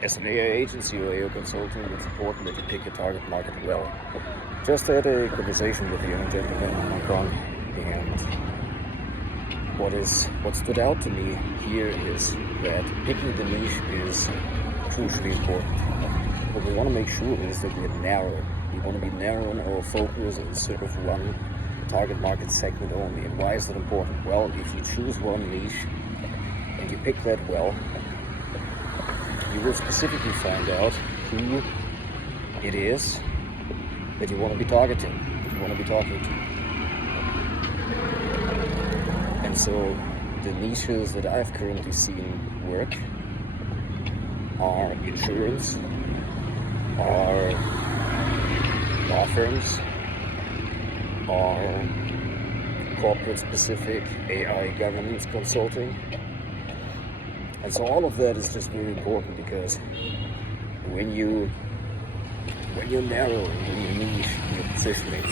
As an AI agency or AI consultant, it's important that you pick your target market well. Just had a conversation with a young gentleman in Hong Kong, and what stood out to me here is that picking the niche is crucially important. What we want to make sure is that we're narrow. We want to be narrow in our focus and sort of one target market segment only. And why is that important? Well, if you choose one niche and you pick that well, you will specifically find out who it is that you want to be targeting, that you want to be talking to. And so the niches that I've currently seen work are insurance, are law firms, are corporate specific AI governance consulting. And so all of that is just very important, because when you narrow, when you niche your positioning,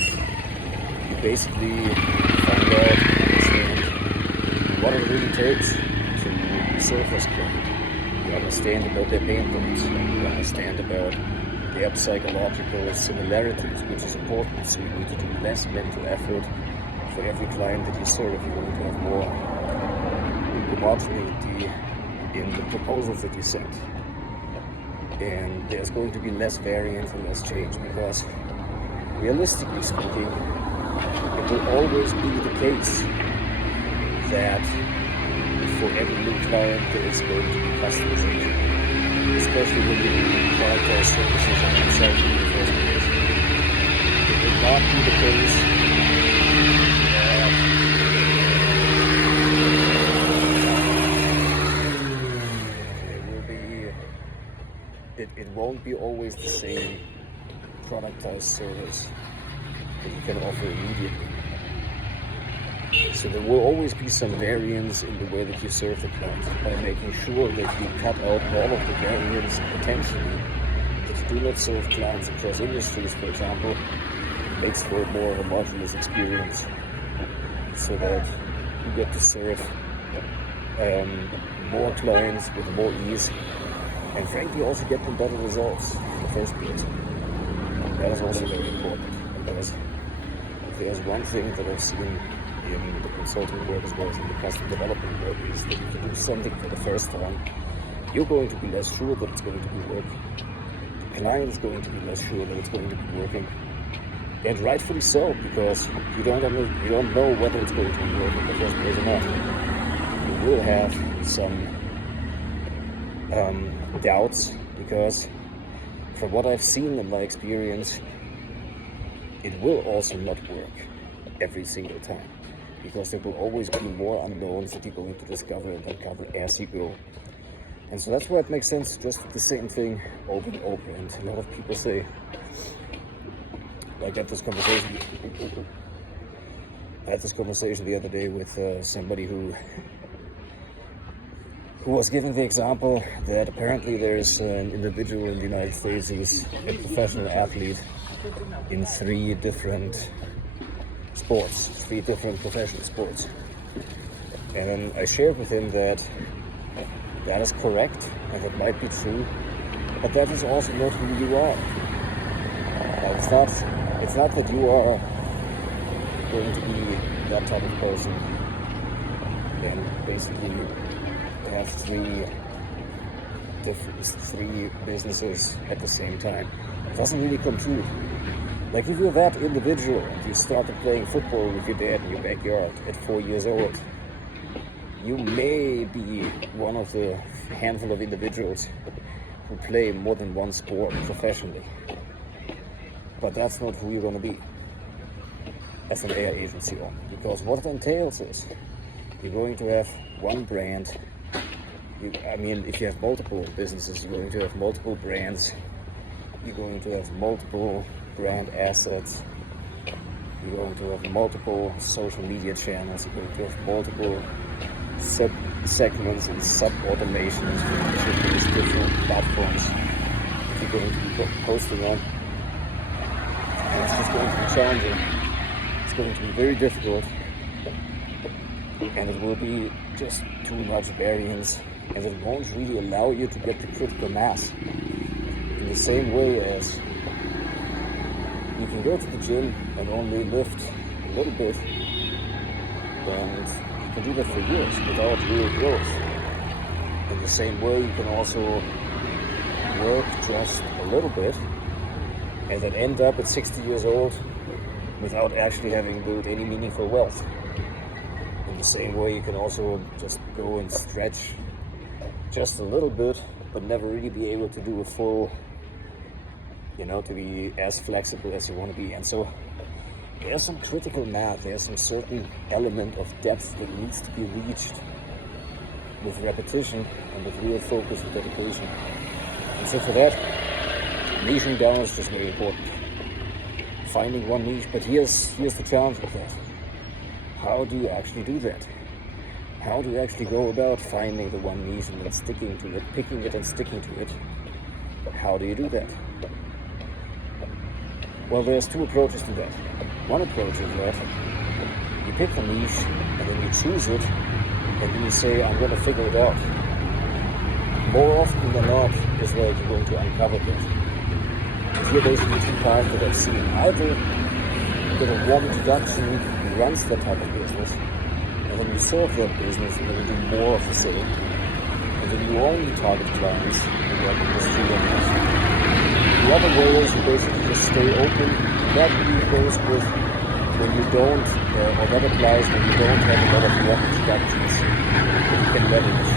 you basically find out, understand what it really takes to serve this client. You understand about their pain points, you understand about their psychological similarities, which is important. So you need to do less mental effort for every client that you serve. You're going to have more homogeneity in the proposals that you send, and there's going to be less variance and less change, because realistically speaking, it will always be the case that for every new client there is going to be customization, especially when you prioritize services on themselves in the first place. It will not be the case that it won't be always the same productized service that you can offer immediately. So there will always be some variance in the way that you serve the client, by making sure that you cut out all of the variance potentially, that you do not serve clients across industries, for example. It makes for a more homogeneous experience, so that you get to serve more clients with more ease, and frankly also get them better results in the first place. That is also very important, because if there's one thing that I've seen in the consulting work as well as in the custom development work, is that if you do something for the first time, you're going to be less sure that it's going to be working. The client is going to be less sure that it's going to be working, and rightfully so, because you don't know whether it's going to be working in the first place or not. You will have some doubts, because from what I've seen in my experience, it will also not work every single time, because there will always be more unknowns that you're going to discover and uncover as you go. And so that's why it makes sense to just do the same thing over and over. And a lot of people say, like I had this conversation the other day with somebody who was giving the example that apparently there's an individual in the United States who's a professional athlete in three different professional sports. And I shared with him that is correct, and that might be true, but that is also not who you are. It's not that you are going to be that type of person and basically have three businesses at the same time. It doesn't really come true. Like if you're that individual and you started playing football with your dad in your backyard at 4 years old, you may be one of the handful of individuals who play more than one sport professionally. But that's not who you're going to be as an AI agency owner, because what it entails is you're going to have one brand. If you have multiple businesses, you're going to have multiple brands, you're going to have multiple brand assets, you're going to have multiple social media channels, you're going to have multiple segments and sub-automations for these different platforms that you're going to be posting on. And it's just going to be challenging. It's going to be very difficult, and it will be just too much variance and it won't really allow you to get the critical mass. In the same way as you can go to the gym and only lift a little bit, and you can do that for years without real growth. In the same way, you can also work just a little bit and then end up at 60 years old without actually having built any meaningful wealth. In the same way, you can also just go and stretch just a little bit, but never really be able to do a full, to be as flexible as you want to be. And so there's some critical math, there's some certain element of depth that needs to be reached with repetition and with real focus and dedication. And so for that, niching down is just very important. Finding one niche, but here's the challenge with that. How do you actually do that? How do you actually go about finding the one niche and then sticking to it, picking it and sticking to it? How do you do that? Well, there's two approaches to that. One approach is that you pick the niche and then you choose it and then you say, I'm going to figure it out. More often than not is where you're going to uncover that. And here are basically two paths that I've seen. Either you get a warm introduction who runs that type of business, and then you serve that business and then you do more of the same, and then you only target clients in that industry and niche. The other way is you basically just stay open. That really goes with when you don't, or that applies when you don't have a lot of warm introductions that you can leverage.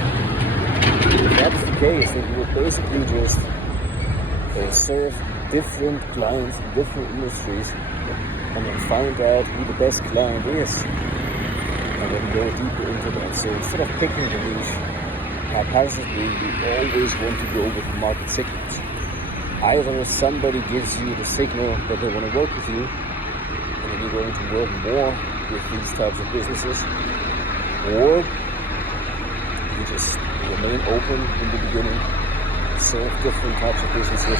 If that is the case, then you will basically just serve different clients in different industries and then find out who the best client is and then go deeper into that. So instead of picking the niche haphazardly, you always want to go with the market signals. Either somebody gives you the signal that they want to work with you, and then you're going to work more with these types of businesses, or you just remain open in the beginning, serve different types of businesses,